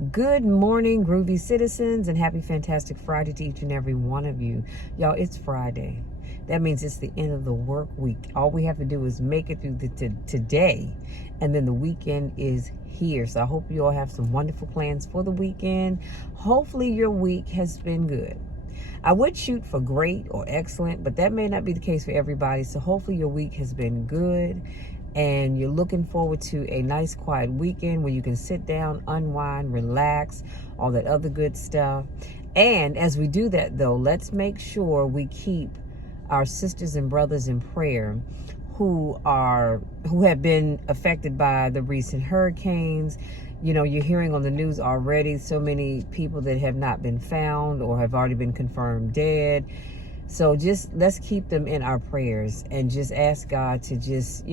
Good morning, groovy citizens, and happy fantastic Friday to each and every one of you. Y'all, it's Friday. That means it's the end of the work week. All we have to do is make it through today, and then the weekend is here. So I hope you all have some wonderful plans for the weekend. Hopefully your week has been good. I would shoot for great or excellent, but that may not be the case for everybody. So hopefully your week has been good and you're looking forward to a nice quiet weekend where you can sit down, unwind, relax, all that other good stuff. And as we do that though, let's make sure we keep our sisters and brothers in prayer who have been affected by the recent hurricanes. You know, you're hearing on the news already so many people that have not been found or have already been confirmed dead. So just let's keep them in our prayers and just ask God to just,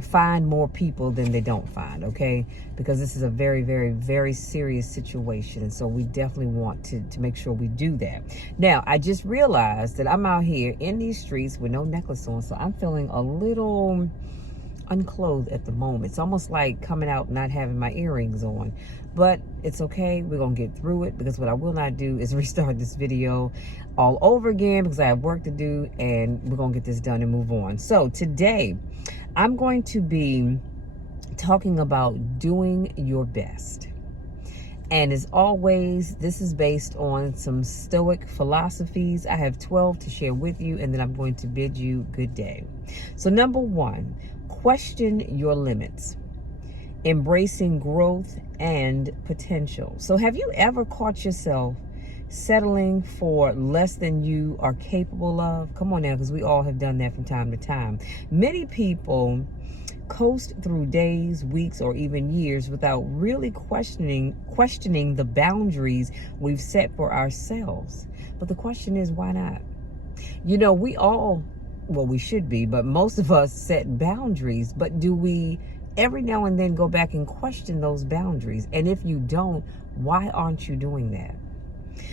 find more people than they don't find, okay? Because this is a very, very, very serious situation. And so we definitely want to make sure we do that. Now, I just realized that I'm out here in these streets with no necklace on. So I'm feeling a little unclothed at the moment. It's almost like coming out not having my earrings on, but it's okay. We're gonna get through it, because what I will not do is restart this video all over again, because I have work to do, and we're gonna get this done and move on. So today I'm going to be talking about doing your best. And as always, this is based on some Stoic philosophies. I have 12 to share with you, and then I'm going to bid you good day. So number one, question your limits, embracing growth and potential. So have you ever caught yourself settling for less than you are capable of? Come on now, because we all have done that from time to time. Many people coast through days, weeks, or even years without really questioning the boundaries we've set for ourselves. But the question is, why not? We should be, but most of us set boundaries. But do we every now and then go back and question those boundaries? And if you don't, why aren't you doing that?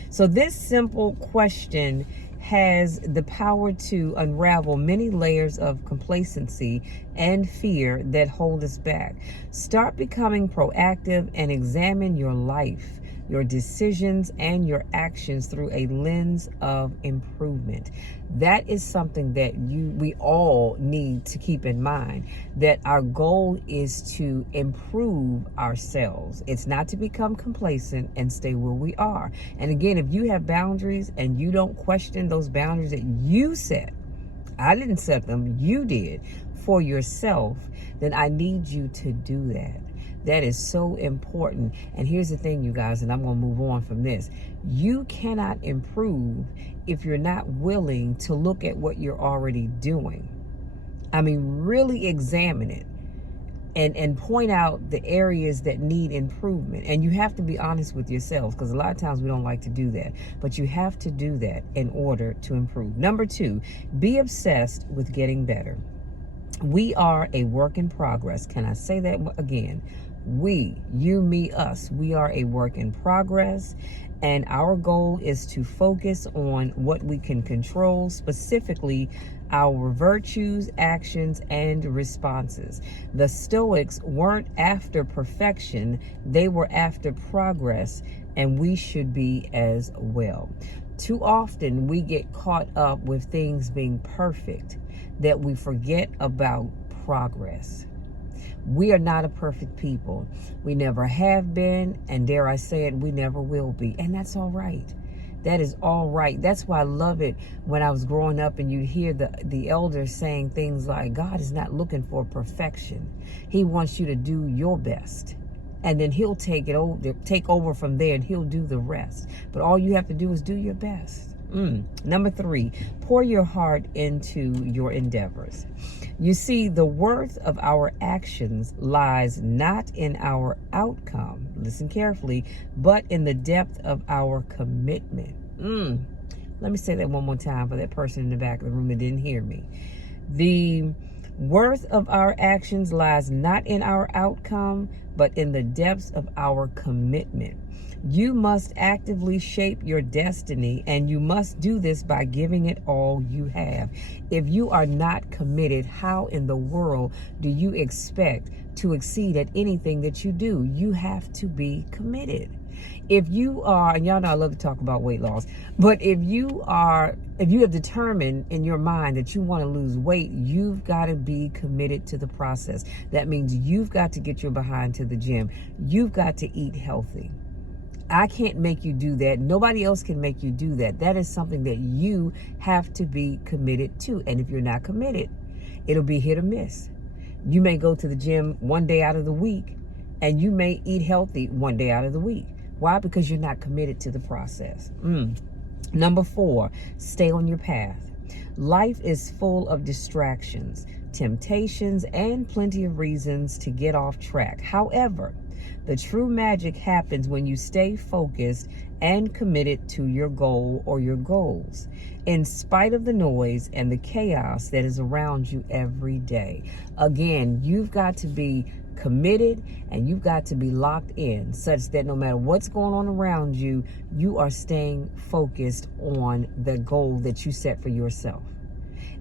So this simple question has the power to unravel many layers of complacency and fear that hold us back. Start becoming proactive and examine your life, your decisions, and your actions through a lens of improvement. That is something that we all need to keep in mind, that our goal is to improve ourselves. It's not to become complacent and stay where we are. And again, if you have boundaries and you don't question those boundaries that you set, I didn't set them, you did, for yourself, then I need you to do that. That is so important. And here's the thing, you guys, and I'm going to move on from this. You cannot improve if you're not willing to look at what you're already doing. I mean, really examine it and point out the areas that need improvement. And you have to be honest with yourself, because a lot of times we don't like to do that. But you have to do that in order to improve. Number two, be obsessed with getting better. We are a work in progress. Can I say that again? We, you, me, us, we are a work in progress, and our goal is to focus on what we can control, specifically our virtues, actions, and responses. The Stoics weren't after perfection, they were after progress, and we should be as well. Too often we get caught up with things being perfect that we forget about progress. We are not a perfect people. We never have been, and dare I say it, we never will be. And that's all right. That is all right. That's why I love it when I was growing up and you hear the elders saying things like, God is not looking for perfection. He wants you to do your best. And then he'll take over from there, and he'll do the rest. But all you have to do is do your best. Number three, pour your heart into your endeavors. You see, the worth of our actions lies not in our outcome, listen carefully, but in the depth of our commitment. Let me say that one more time for that person in the back of the room that didn't hear me. The worth of our actions lies not in our outcome, but in the depths of our commitment. You must actively shape your destiny, and you must do this by giving it all you have. If you are not committed, how in the world do you expect to exceed at anything that you do? You have to be committed. If you are, and y'all know I love to talk about weight loss, but if you have determined in your mind that you want to lose weight, you've got to be committed to the process. That means you've got to get your behind to the gym. You've got to eat healthy. I can't make you do that. Nobody else can make you do that. That is something that you have to be committed to. And if you're not committed, it'll be hit or miss. You may go to the gym one day out of the week, and you may eat healthy one day out of the week. Why? Because you're not committed to the process. Number 4, stay on your path. Life is full of distractions, temptations, and plenty of reasons to get off track. However, the true magic happens when you stay focused and committed to your goal or your goals, in spite of the noise and the chaos that is around you every day. Again, you've got to be committed, and you've got to be locked in such that no matter what's going on around you, you are staying focused on the goal that you set for yourself.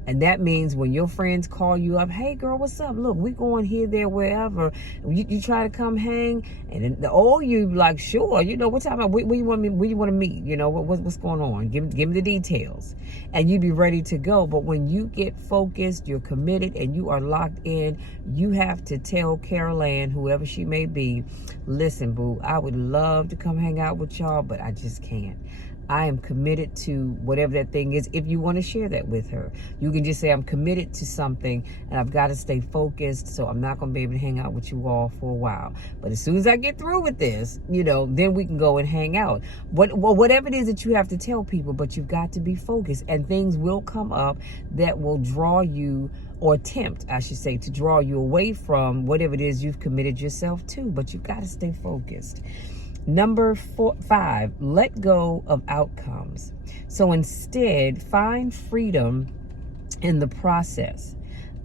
And that means when your friends call you up, hey girl, what's up? Look, we going here, there, wherever. You try to come hang, and you like, sure, what time? Where you want to meet? What's going on? Give me the details, and you be ready to go. But when you get focused, you're committed, and you are locked in, you have to tell Carol Ann, whoever she may be, listen, boo, I would love to come hang out with y'all, but I just can't. I am committed to whatever that thing is. If you want to share that with her, you can just say, I'm committed to something and I've got to stay focused, so I'm not going to be able to hang out with you all for a while. But as soon as I get through with this, then we can go and hang out. Whatever it is that you have to tell people, but you've got to be focused, and things will come up that will draw you, or attempt, I should say, to draw you away from whatever it is you've committed yourself to, but you've got to stay focused. Number 5, let go of outcomes. So instead, find freedom in the process.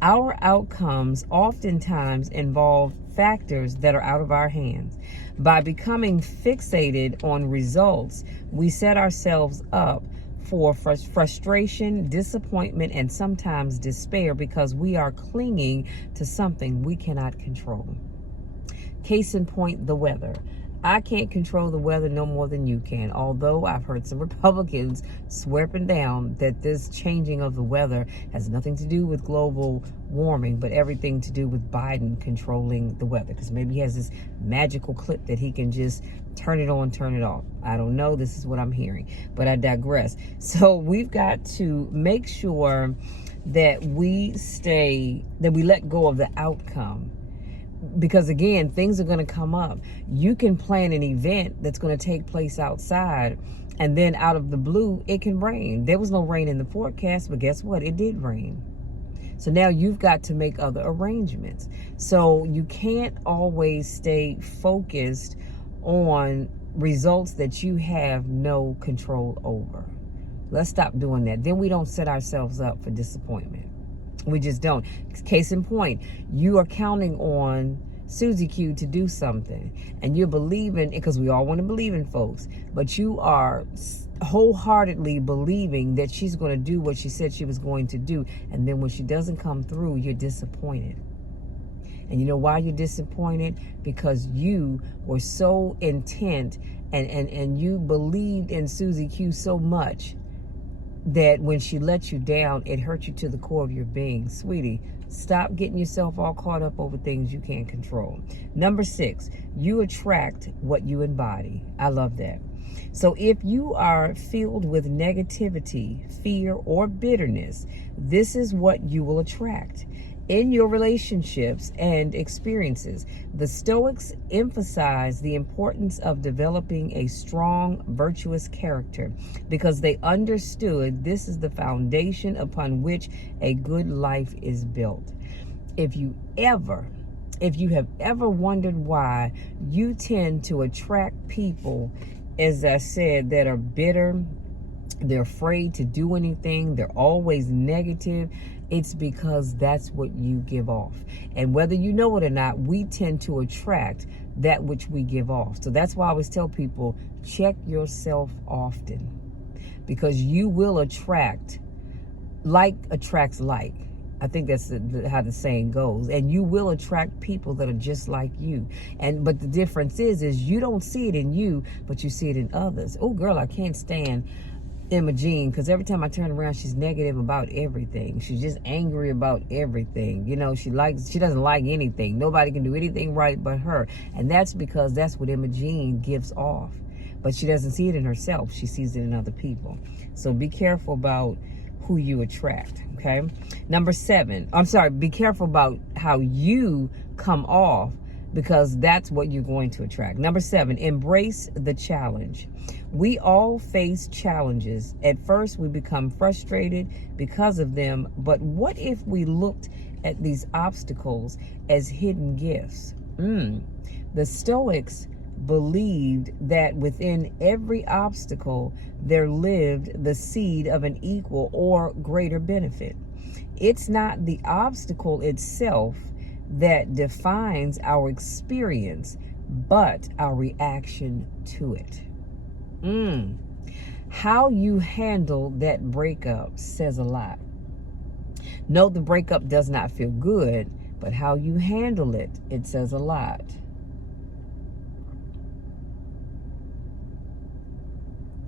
Our outcomes oftentimes involve factors that are out of our hands. By becoming fixated on results, we set ourselves up for frustration, disappointment, and sometimes despair because we are clinging to something we cannot control. Case in point, the weather. I can't control the weather no more than you can, although I've heard some Republicans swear up and down that this changing of the weather has nothing to do with global warming, but everything to do with Biden controlling the weather, because maybe he has this magical clip that he can just turn it on, turn it off. I don't know. This is what I'm hearing, but I digress. So we've got to make sure that we let go of the outcome. Because again, things are going to come up. You can plan an event that's going to take place outside, and then out of the blue, it can rain. There was no rain in the forecast, but guess what? It did rain. So now you've got to make other arrangements. So you can't always stay focused on results that you have no control over. Let's stop doing that. Then we don't set ourselves up for disappointment. We just don't. Case in point, you are counting on Susie Q to do something, and you're believing, because we all want to believe in folks, but you are wholeheartedly believing that she's going to do what she said she was going to do, and then when she doesn't come through, you're disappointed. And you know why you're disappointed? Because you were so intent and you believed in Susie Q so much that when she let you down, it hurt you to the core of your being. Sweetie, stop getting yourself all caught up over things you can't control. Number 6, you attract what you embody. I love that. So if you are filled with negativity, fear, or bitterness, this is what you will attract. In your relationships and experiences, the Stoics emphasize the importance of developing a strong, virtuous character because they understood this is the foundation upon which a good life is built. If you have ever wondered why you tend to attract people, as I said, that are bitter, they're afraid to do anything, they're always negative, It's because that's what you give off. And whether you know it or not, we tend to attract that which we give off. So that's why I always tell people, check yourself often, because you will attract, like attracts like. I think that's how the saying goes. And you will attract people that are just like you. But the difference is you don't see it in you, but you see it in others. Oh, girl, I can't stand Imogene, because every time I turn around, she's negative about everything. She's just angry about everything. You know, she doesn't like anything. Nobody can do anything right but her. And that's because that's what Imogene gives off. But she doesn't see it in herself. She sees it in other people. So be careful about who you attract, okay? Be careful about how you come off, because that's what you're going to attract. Number 7, embrace the challenge. We all face challenges. At first, we become frustrated because of them, but what if we looked at these obstacles as hidden gifts? The Stoics believed that within every obstacle there lived the seed of an equal or greater benefit. It's not the obstacle itself that defines our experience, but our reaction to it. How you handle that breakup says a lot. No, the breakup does not feel good, but how you handle it, it says a lot.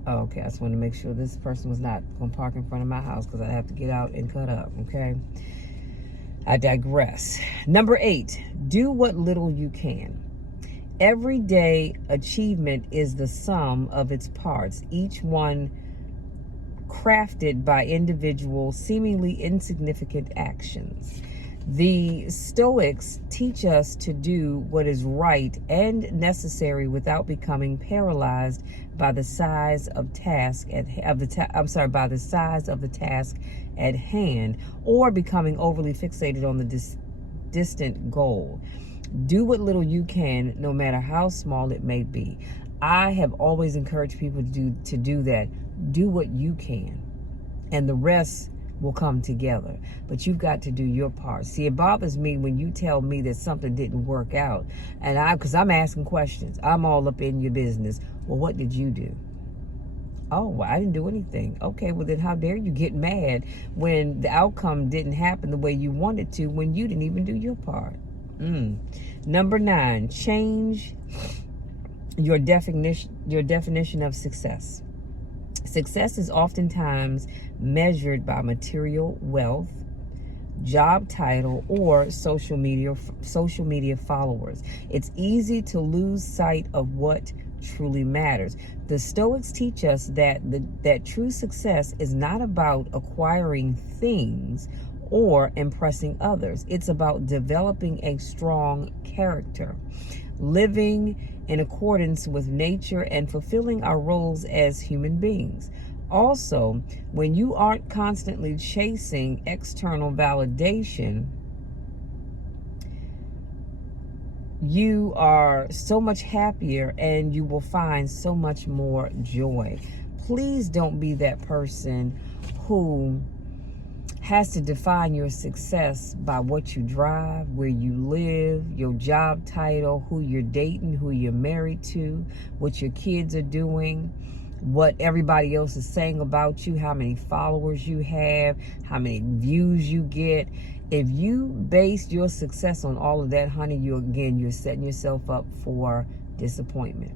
Okay, I just want to make sure this person was not going to park in front of my house, because I have to get out and cut up, okay? I digress. Number 8, do what little you can. Everyday achievement is the sum of its parts, each one crafted by individual, seemingly insignificant actions. The Stoics teach us to do what is right and necessary without becoming paralyzed by the size of by the size of the task at hand, or becoming overly fixated on the distant goal. Do what little you can, no matter how small it may be. I have always encouraged people to do that. Do what you can, and the rest will come together. But you've got to do your part. See, it bothers me when you tell me that something didn't work out, and because I'm asking questions. I'm all up in your business. Well, what did you do? Oh, well, I didn't do anything. Okay, well then how dare you get mad when the outcome didn't happen the way you wanted to, when you didn't even do your part. Number 9, change your definition of success. Success is oftentimes measured by material wealth, job title, or social media followers. It's easy to lose sight of what truly matters. The Stoics teach us that true success is not about acquiring things or impressing others. It's about developing a strong character, living in accordance with nature, and fulfilling our roles as human beings. Also, when you aren't constantly chasing external validation, you are so much happier and you will find so much more joy. Please don't be that person who has to define your success by what you drive, where you live, your job title, who you're dating, who you're married to, what your kids are doing, what everybody else is saying about you, how many followers you have, how many views you get. If you base your success on all of that, honey, you're setting yourself up for disappointment.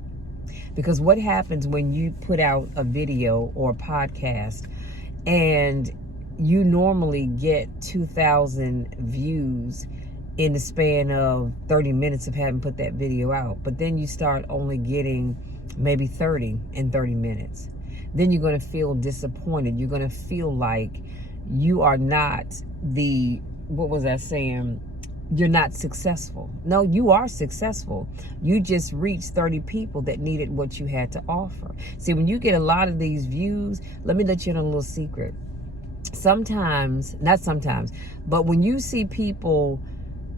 Because what happens when you put out a video or a podcast and you normally get 2,000 views in the span of 30 minutes of having put that video out, but then you start only getting maybe 30 in 30 minutes. Then you're going to feel disappointed. You're going to feel like you are not you're not successful. No, you are successful. You just reached 30 people that needed what you had to offer. See, when you get a lot of these views, let me let you in a little secret. But when you see people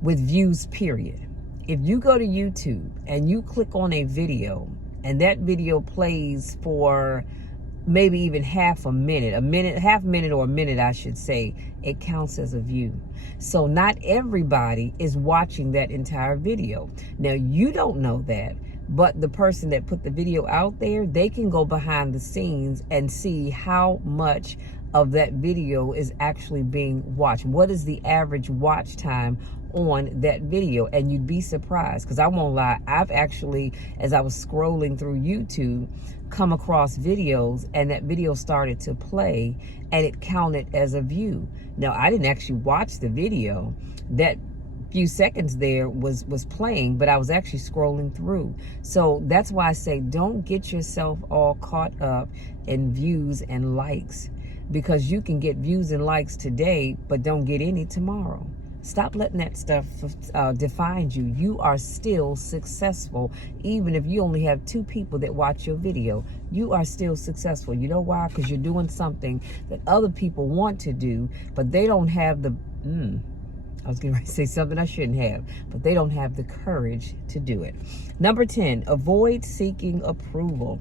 with views, period, if you go to YouTube and you click on a video and that video plays for maybe even half a minute, half a minute or a minute, I should say, it counts as a view. So not everybody is watching that entire video. Now, you don't know that, but the person that put the video out there, they can go behind the scenes and see how much of that video is actually being watched. What is the average watch time on that video? And you'd be surprised, because I won't lie, I've actually, as I was scrolling through YouTube, come across videos, and that video started to play and it counted as a view. Now, I didn't actually watch the video. That few seconds there was playing, but I was actually scrolling through. So that's why I say, don't get yourself all caught up in views and likes, because you can get views and likes today, but don't get any tomorrow. Stop letting that stuff define you. You are still successful. Even if you only have 2 people that watch your video, you are still successful. You know why? Because you're doing something that other people want to do, but they don't have the, I was going to say something I shouldn't have, but they don't have the courage to do it. Number 10, avoid seeking approval.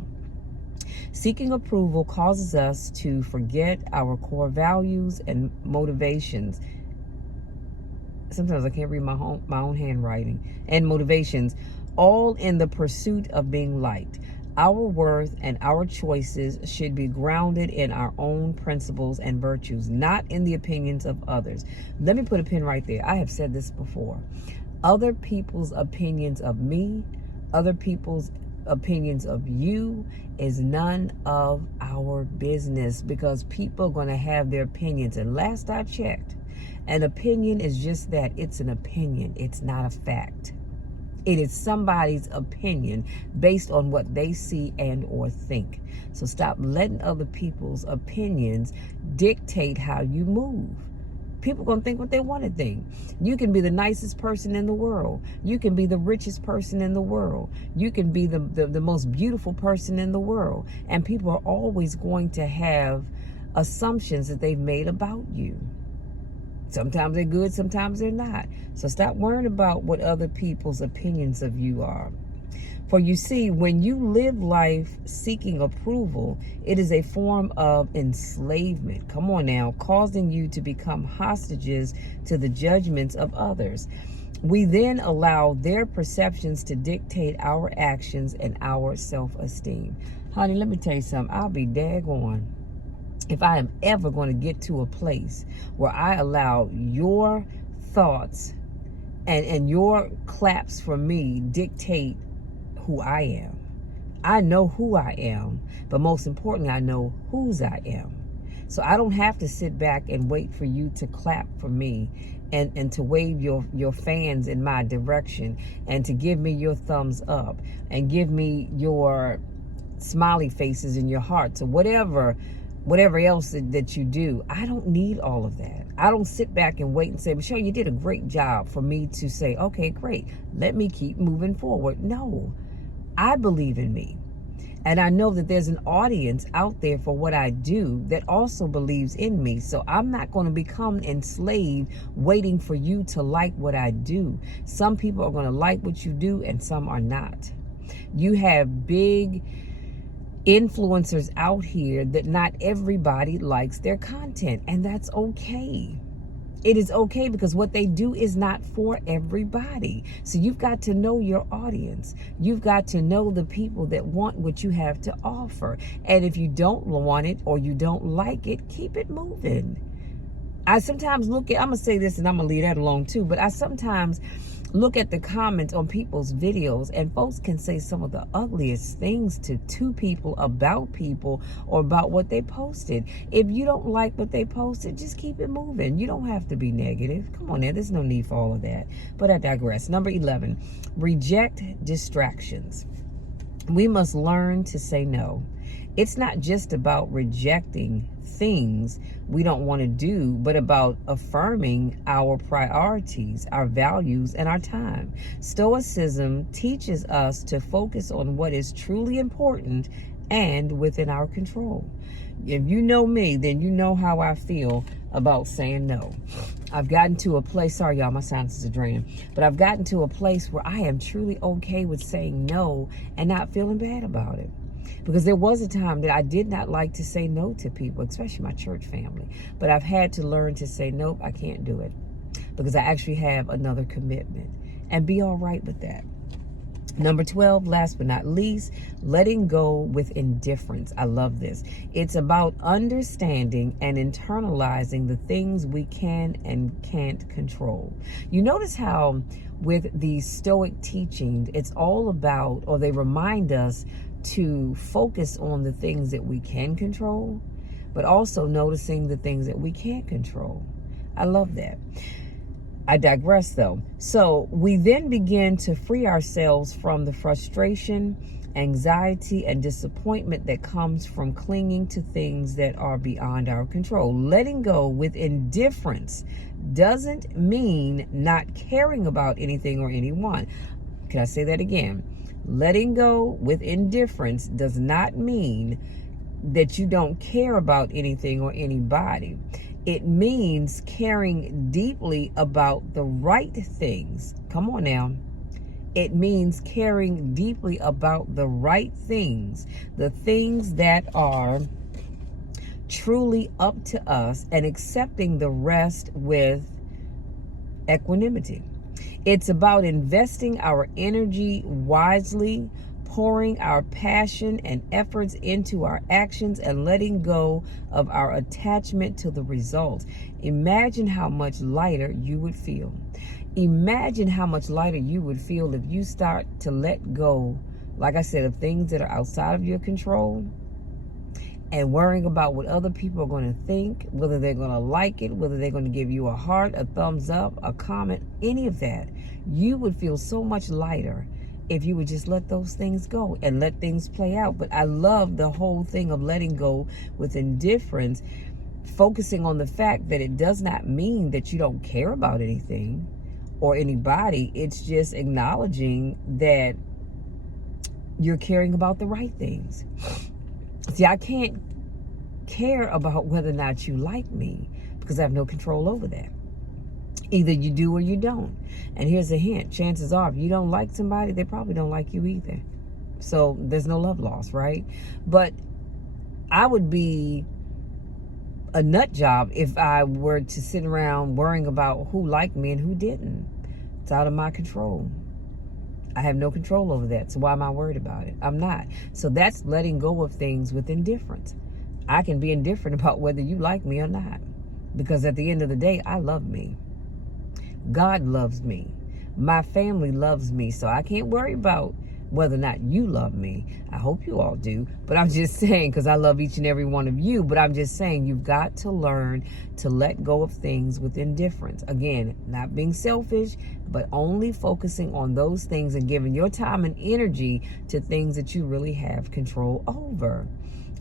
Seeking approval causes us to forget our core values and motivations. Sometimes I can't read my own handwriting. And motivations, all in the pursuit of being liked. Our worth and our choices should be grounded in our own principles and virtues, not in the opinions of others. Let me put a pin right there. I have said this before. Other people's opinions of me, other people's opinions of you is none of our business, because people are going to have their opinions. And last I checked, an opinion is just that. It's an opinion. It's not a fact. It is somebody's opinion based on what they see and or think. So stop letting other people's opinions dictate how you move. People are going to think what they want to think. You can be the nicest person in the world. You can be the richest person in the world. You can be the most beautiful person in the world. And people are always going to have assumptions that they've made about you. Sometimes they're good, sometimes they're not. So stop worrying about what other people's opinions of you are. For you see, when you live life seeking approval, it is a form of enslavement. Come on now, causing you to become hostages to the judgments of others. We then allow their perceptions to dictate our actions and our self-esteem. Honey, let me tell you something. I'll be daggone if I am ever going to get to a place where I allow your thoughts and your claps for me dictate who I am. I know who I am, but most importantly, I know whose I am. So I don't have to sit back and wait for you to clap for me and to wave your fans in my direction and to give me your thumbs up and give me your smiley faces in your hearts or whatever else that you do. I don't need all of that. I don't sit back and wait and say, Michelle, you did a great job, for me to say, okay, great, let me keep moving forward. No, I believe in me. And I know that there's an audience out there for what I do that also believes in me. So I'm not going to become enslaved waiting for you to like what I do. Some people are going to like what you do and some are not. You have big influencers out here that not everybody likes their content, and that's okay. It is okay, because what they do is not for everybody. So you've got to know your audience. You've got to know the people that want what you have to offer. And if you don't want it or you don't like it, keep it moving. I sometimes look at, I'm going to say this and I'm going to leave that alone too, but I sometimes look at the comments on people's videos, and folks can say some of the ugliest things to people about people or about what they posted. If you don't like what they posted, just keep it moving. You don't have to be negative. Come on now, there's no need for all of that. But I digress. Number 11, reject distractions. We must learn to say no. It's not just about rejecting things we don't want to do, but about affirming our priorities, our values, and our time. Stoicism teaches us to focus on what is truly important and within our control. If you know me, then you know how I feel about saying no. I've gotten to a place, sorry y'all, my sinuses are draining, but I've gotten to a place where I am truly okay with saying no and not feeling bad about it. Because there was a time that I did not like to say no to people, especially my church family. But I've had to learn to say, nope, I can't do it. Because I actually have another commitment. And be all right with that. Number 12, last but not least, letting go with indifference. I love this. It's about understanding and internalizing the things we can and can't control. You notice how with the Stoic teachings, it's all about, or they remind us to focus on the things that we can control, but also noticing the things that we can't control. I love that. I digress though. So we then begin to free ourselves from the frustration, anxiety, and disappointment that comes from clinging to things that are beyond our control. Letting go with indifference doesn't mean not caring about anything or anyone. Can I say that again? Letting go with indifference does not mean that you don't care about anything or anybody. It means caring deeply about the right things. Come on now. It means caring deeply about the right things, the things that are truly up to us, and accepting the rest with equanimity. It's about investing our energy wisely, pouring our passion and efforts into our actions, and letting go of our attachment to the results. Imagine how much lighter you would feel. Imagine how much lighter you would feel if you start to let go, like I said, of things that are outside of your control, and worrying about what other people are going to think, whether they're going to like it, whether they're going to give you a heart, a thumbs up, a comment, any of that. You would feel so much lighter if you would just let those things go and let things play out. But I love the whole thing of letting go with indifference, focusing on the fact that it does not mean that you don't care about anything or anybody. It's just acknowledging that you're caring about the right things. See, I can't care about whether or not you like me because I have no control over that. Either you do or you don't. And here's a hint. Chances are, if you don't like somebody, they probably don't like you either. So there's no love lost, right? But I would be a nut job if I were to sit around worrying about who liked me and who didn't. It's out of my control. I have no control over that. So why am I worried about it? I'm not. So that's letting go of things with indifference. I can be indifferent about whether you like me or not. Because at the end of the day, I love me. God loves me. My family loves me. So I can't worry about whether or not you love me. I hope you all do. But I'm just saying, because I love each and every one of you. But I'm just saying, you've got to learn to let go of things with indifference. Again, not being selfish, but only focusing on those things and giving your time and energy to things that you really have control over.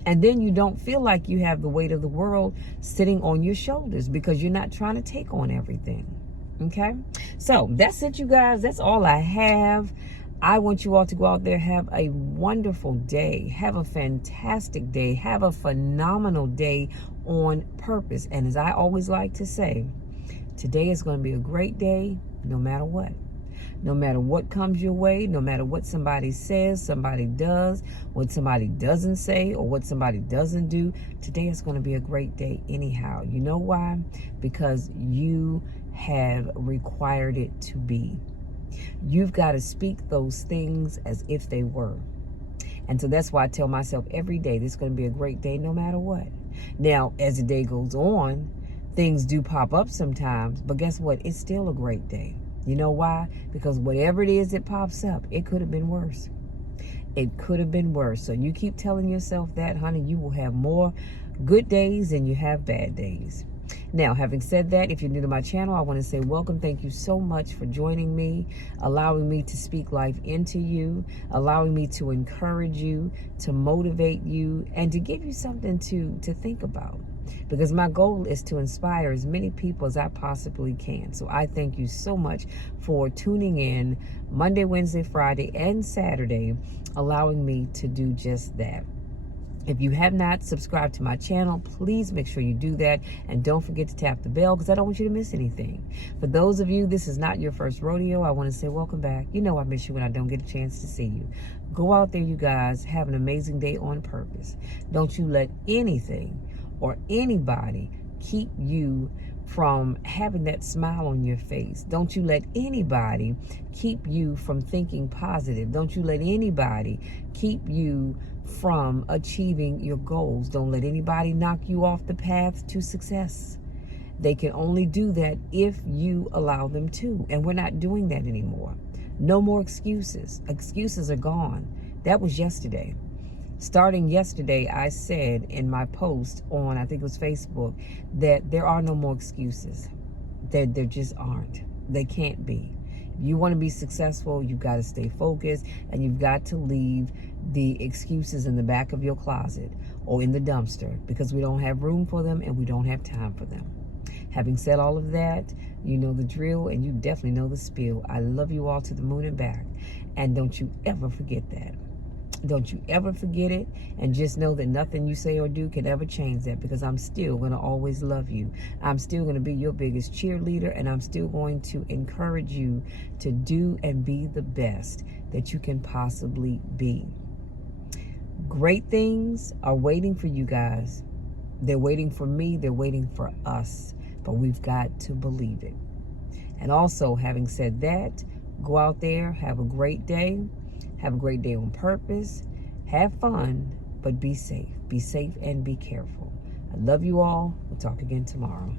And then you don't feel like you have the weight of the world sitting on your shoulders because you're not trying to take on everything. Okay? So that's it, you guys. That's all I have. I want you all to go out there, have a wonderful day. Have a fantastic day. Have a phenomenal day on purpose. And as I always like to say, today is going to be a great day no matter what. No matter what comes your way, no matter what somebody says, somebody does, what somebody doesn't say, or what somebody doesn't do, today is going to be a great day anyhow. You know why? Because you have required it to be. You've got to speak those things as if they were. And so that's why I tell myself every day, this is going to be a great day no matter what. Now, as the day goes on, things do pop up sometimes, but guess what? It's still a great day. You know why? Because whatever it is that pops up, it could have been worse. It could have been worse. So you keep telling yourself that, honey, you will have more good days than you have bad days. Now, having said that, if you're new to my channel, I want to say welcome. Thank you so much for joining me, allowing me to speak life into you, allowing me to encourage you, to motivate you, and to give you something to think about. Because my goal is to inspire as many people as I possibly can. So I thank you so much for tuning in Monday, Wednesday, Friday, and Saturday, allowing me to do just that. If you have not subscribed to my channel, please make sure you do that. And don't forget to tap the bell because I don't want you to miss anything. For those of you, this is not your first rodeo. I want to say welcome back. You know I miss you when I don't get a chance to see you. Go out there, you guys. Have an amazing day on purpose. Don't you let anything or anybody keep you from having that smile on your face. Don't you let anybody keep you from thinking positive. Don't you let anybody keep you from achieving your goals. Don't let anybody knock you off the path to success. They can only do that if you allow them to. And we're not doing that anymore. No more excuses. Excuses are gone. That was yesterday. Starting yesterday, I said in my post on, I think it was Facebook, that there are no more excuses. There just aren't. They can't be. If you want to be successful, you've got to stay focused, and you've got to leave the excuses in the back of your closet or in the dumpster, because we don't have room for them and we don't have time for them. Having said all of that, you know the drill and you definitely know the spiel. I love you all to the moon and back. And don't you ever forget that. Don't you ever forget it, and just know that nothing you say or do can ever change that, because I'm still going to always love you. I'm still going to be your biggest cheerleader, and I'm still going to encourage you to do and be the best that you can possibly be. Great things are waiting for you guys. They're waiting for me. They're waiting for us, but we've got to believe it. And also, having said that, go out there, have a great day. Have a great day on purpose. Have fun, but be safe. Be safe and be careful. I love you all. We'll talk again tomorrow.